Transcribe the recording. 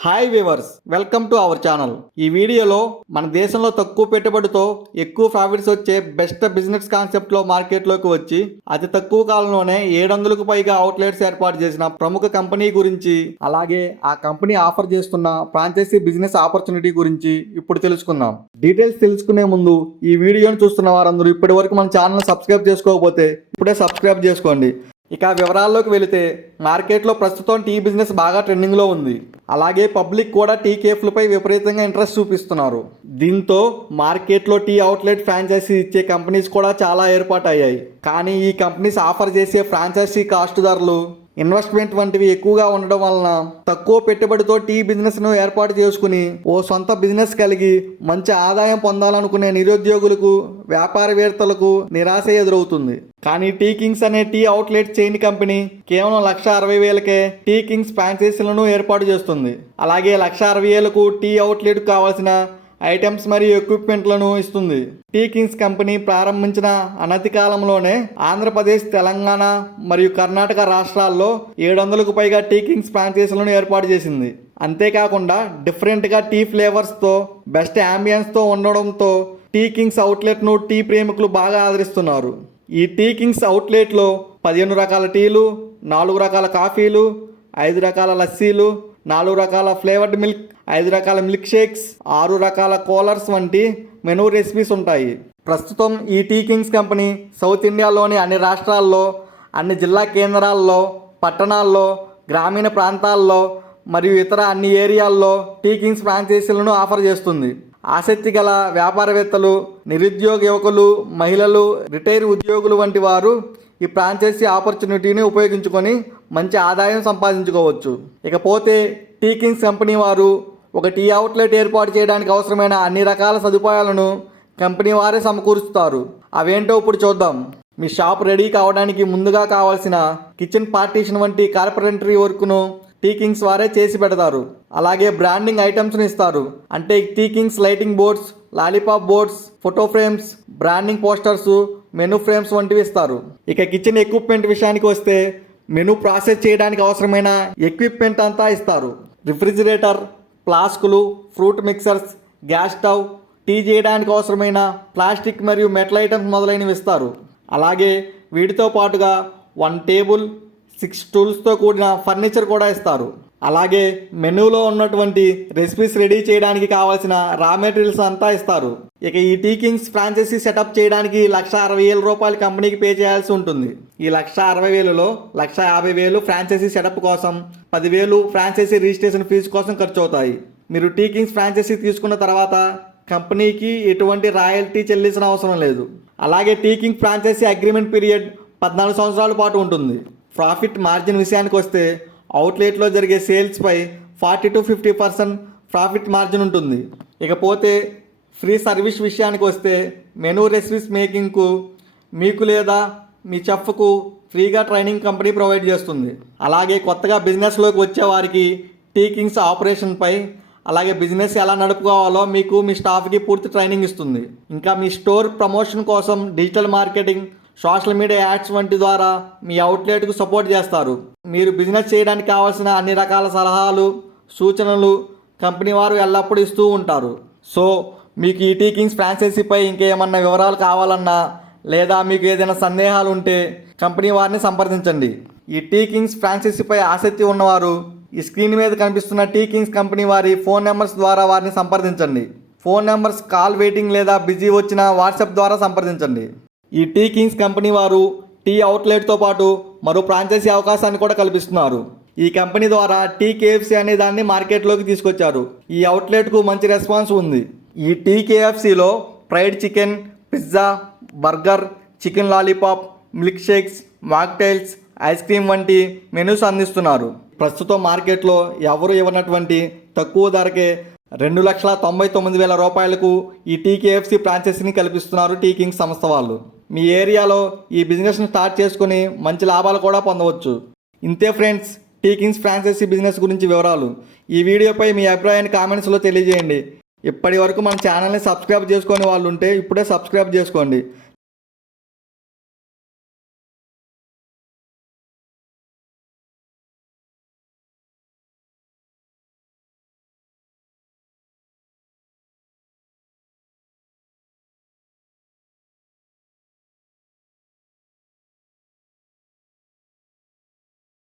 Hi viewers, welcome to our channel. ఈ వీడియోలో మన దేశంలో తక్కువ పెట్టుబడితో ఎక్కువ ప్రాఫిట్స్ వచ్చే బెస్ట్ బిజినెస్ కాన్సెప్ట్ లో మార్కెట్లోకి వచ్చి అతి తక్కువ కాలంలోనే 700కు పైగా అవుట్లెట్స్ ఏర్పాటు చేసిన ప్రముఖ కంపెనీ గురించి, అలాగే ఆ కంపెనీ ఆఫర్ చేస్తున్న ఫ్రాంచైజీ బిజినెస్ ఆపర్చునిటీ గురించి ఇప్పుడు తెలుసుకుందాం. డీటెయిల్స్ తెలుసుకునే ముందు ఈ వీడియోను చూస్తున్న వారందరూ ఇప్పటి వరకు మన ఛానల్ సబ్స్క్రైబ్ చేసుకోకపోతే ఇప్పుడే సబ్స్క్రైబ్ చేసుకోండి. ఇక వివరాల్లోకి వెళితే, మార్కెట్లో ప్రస్తుతం టీ బిజినెస్ బాగా ట్రెండింగ్లో ఉంది. అలాగే పబ్లిక్ కూడా టీ కేఫ్లపై విపరీతంగా ఇంట్రెస్ట్ చూపిస్తున్నారు. దీంతో మార్కెట్లో టీ అవుట్లెట్ ఫ్రాంచైజీ ఇచ్చే కంపెనీస్ కూడా చాలా ఏర్పాటయ్యాయి. కానీ ఈ కంపెనీస్ ఆఫర్ చేసే ఫ్రాంచైజీ కాస్ట్ ధరలు, ఇన్వెస్ట్మెంట్ వంటివి ఎక్కువగా ఉండడం వలన తక్కువ పెట్టుబడితో టీ బిజినెస్ను ఏర్పాటు చేసుకుని ఓ సొంత బిజినెస్ కలిగి మంచి ఆదాయం పొందాలనుకునే నిరుద్యోగులకు, వ్యాపారవేత్తలకు నిరాశ ఎదురవుతుంది. కానీ టీ కింగ్స్ అనే టీ అవుట్లెట్ చైన్ కంపెనీ కేవలం 1,60,000కే టీ కింగ్స్ ఫ్రాంచైజీలను ఏర్పాటు చేస్తుంది. అలాగే 1,60,000కు టీ అవుట్లెట్ కావాల్సిన ఐటమ్స్ మరియు ఎక్విప్మెంట్లను ఇస్తుంది. టీ కింగ్స్ కంపెనీ ప్రారంభించిన అనతి కాలంలోనే ఆంధ్రప్రదేశ్, తెలంగాణ మరియు కర్ణాటక రాష్ట్రాల్లో 700కు పైగా టీ కింగ్స్ ఫ్రాంచైజీలను ఏర్పాటు చేసింది. అంతేకాకుండా డిఫరెంట్గా టీ ఫ్లేవర్స్తో, బెస్ట్ యాంబియన్స్తో ఉండడంతో టీ కింగ్స్ అవుట్లెట్ను టీ ప్రేమికులు బాగా ఆదరిస్తున్నారు. ఈ టీ కింగ్స్ అవుట్లెట్లో 15 రకాల టీలు, 4 రకాల కాఫీలు, 5 రకాల లస్సీలు, 4 రకాల ఫ్లేవర్డ్ మిల్క్, 5 రకాల మిల్క్ షేక్స్, 6 రకాల కూలర్స్ వంటి మెనూ రెసిపీస్ ఉంటాయి. ప్రస్తుతం ఈ టీ కింగ్స్ కంపెనీ సౌత్ ఇండియాలోని అన్ని రాష్ట్రాల్లో, అన్ని జిల్లా కేంద్రాల్లో, పట్టణాల్లో, గ్రామీణ ప్రాంతాల్లో మరియు ఇతర అన్ని ఏరియాల్లో టీ కింగ్స్ ఫ్రాంచైజీలను ఆఫర్ చేస్తుంది. ఆసక్తి గల వ్యాపారవేత్తలు, నిరుద్యోగ యువకులు, మహిళలు, రిటైర్ ఉద్యోగులు వంటి వారు ఈ ఫ్రాంచైజీ ఆపర్చునిటీని ఉపయోగించుకొని మంచి ఆదాయం సంపాదించుకోవచ్చు. ఇకపోతే టీ కింగ్స్ కంపెనీ వారు ఒక టీ అవుట్లెట్ ఏర్పాటు చేయడానికి అవసరమైన అన్ని రకాల సదుపాయాలను కంపెనీ వారే సమకూరుస్తారు. అవేంటో ఇప్పుడు చూద్దాం. మీ షాప్ రెడీ కావడానికి ముందుగా కావాల్సిన కిచెన్ పార్టీషన్ వంటి కార్పెంటరీ వర్క్ను టీ కింగ్స్ వారే చేసి పెడతారు. అలాగే బ్రాండింగ్ ఐటమ్స్ని ఇస్తారు. అంటే Tea Kings lighting boards, lollipop boards, photo frames, branding posters, menu frames వంటివి ఇస్తారు. ఇక కిచెన్ ఎక్విప్మెంట్ విషయానికి వస్తే మెనూ ప్రాసెస్ చేయడానికి అవసరమైన ఎక్విప్మెంట్ అంతా ఇస్తారు. రిఫ్రిజిరేటర్, ఫ్లాస్కులు, fruit mixers, gas stove, tea చేయడానికి అవసరమైన ప్లాస్టిక్ మరియు మెటల్ ఐటమ్స్ మొదలైనవి ఇస్తారు. అలాగే వీటితో పాటుగా 1 టేబుల్, 6 స్టూల్స్తో కూడిన ఫర్నిచర్ కూడా ఇస్తారు. అలాగే మెనూలో ఉన్నటువంటి రెసిపీస్ రెడీ చేయడానికి కావాల్సిన రా మెటీరియల్స్ అంతా ఇస్తారు. ఇక ఈ టీ కింగ్స్ ఫ్రాంచైజీ సెటప్ చేయడానికి 1,60,000 రూపాయలు కంపెనీకి పే చేయాల్సి ఉంటుంది. ఈ 1,60,000లో 1,50,000 ఫ్రాంచైజీ సెటప్ కోసం, 10,000 ఫ్రాంచైజీ రిజిస్ట్రేషన్ ఫీజు కోసం ఖర్చు అవుతాయి. మీరు టీ కింగ్స్ ఫ్రాంచైజీ తీసుకున్న తర్వాత కంపెనీకి ఎటువంటి రాయల్టీ చెల్లించిన అవసరం లేదు. అలాగే Tea Kings franchise agreement period 14 సంవత్సరాల పాటు ఉంటుంది. ప్రాఫిట్ మార్జిన్ విషయానికి వస్తే అవుట్లెట్లో జరిగే సేల్స్పై 40 to 50% ప్రాఫిట్ మార్జిన్ ఉంటుంది. ఇకపోతే ఫ్రీ సర్వీస్ విషయానికి వస్తే మెనూ రెసిపీస్ మేకింగ్కు మీకు లేదా మీ చెఫ్కు ఫ్రీగా ట్రైనింగ్ కంపెనీ ప్రొవైడ్ చేస్తుంది. అలాగే కొత్తగా బిజినెస్లోకి వచ్చే వారికి టీ కింగ్స్ ఆపరేషన్పై, అలాగే బిజినెస్ ఎలా నడుపుకోవాలో మీకు మీ స్టాఫ్కి పూర్తి ట్రైనింగ్ ఇస్తుంది. ఇంకా మీ స్టోర్ ప్రమోషన్ కోసం digital marketing, social media ads వంటి ద్వారా మీ అవుట్లెట్కు సపోర్ట్ చేస్తారు. మీరు బిజినెస్ చేయడానికి కావాల్సిన అన్ని రకాల సలహాలు, సూచనలు కంపెనీ వారు ఎల్లప్పుడూ ఇస్తూ ఉంటారు. సో మీకు ఈ టీ కింగ్స్ ఫ్రాంచైజీపై ఇంకేమన్నా వివరాలు కావాలన్నా, లేదా మీకు ఏదైనా సందేహాలు ఉంటే కంపెనీ వారిని సంప్రదించండి. ఈ టీ కింగ్స్ ఫ్రాంచైజీపై ఆసక్తి ఉన్నవారు ఈ స్క్రీన్ మీద కనిపిస్తున్న టీ కింగ్స్ కంపెనీ వారి ఫోన్ నెంబర్స్ ద్వారా వారిని సంప్రదించండి. ఫోన్ నెంబర్స్ కాల్ వెయిటింగ్ లేదా బిజీ వచ్చిన వాట్సాప్ ద్వారా సంప్రదించండి. ఈ టీ కింగ్స్ కంపెనీ వారు టీ అవుట్లెట్తో పాటు మరో ఫ్రాంచైజీ అవకాశాన్ని కూడా కల్పిస్తున్నారు. ఈ కంపెనీ ద్వారా టీ కేఎఫ్సీ అనే దాన్ని మార్కెట్లోకి తీసుకొచ్చారు. ఈ అవుట్లెట్కు మంచి రెస్పాన్స్ ఉంది. ఈ టీ కేఎఫ్సీలో fried chicken, pizza, burger, chicken lollipop, milkshakes, mocktails, ice cream వంటి మెనూస్ అందిస్తున్నారు. ప్రస్తుతం మార్కెట్లో ఎవరు ఇవ్వనటువంటి తక్కువ ధరకే 2,99,000 రూపాయలకు ఈ టీ కేఎఫ్సీ ఫ్రాంచైజీని కల్పిస్తున్నారు టీ కింగ్స్ సంస్థ వాళ్ళు. మీ ఏరియాలో ఈ బిజినెస్ని స్టార్ట్ చేసుకుని మంచి లాభాలు కూడా పొందవచ్చు. ఇంతే friends, Tea Kings franchise business గురించి వివరాలు. ఈ వీడియోపై మీ అభిప్రాయాన్ని కామెంట్స్లో తెలియజేయండి. ఇప్పటి వరకు మన ఛానల్ని సబ్స్క్రైబ్ చేసుకునే వాళ్ళు ఉంటే ఇప్పుడే సబ్స్క్రైబ్ చేసుకోండి.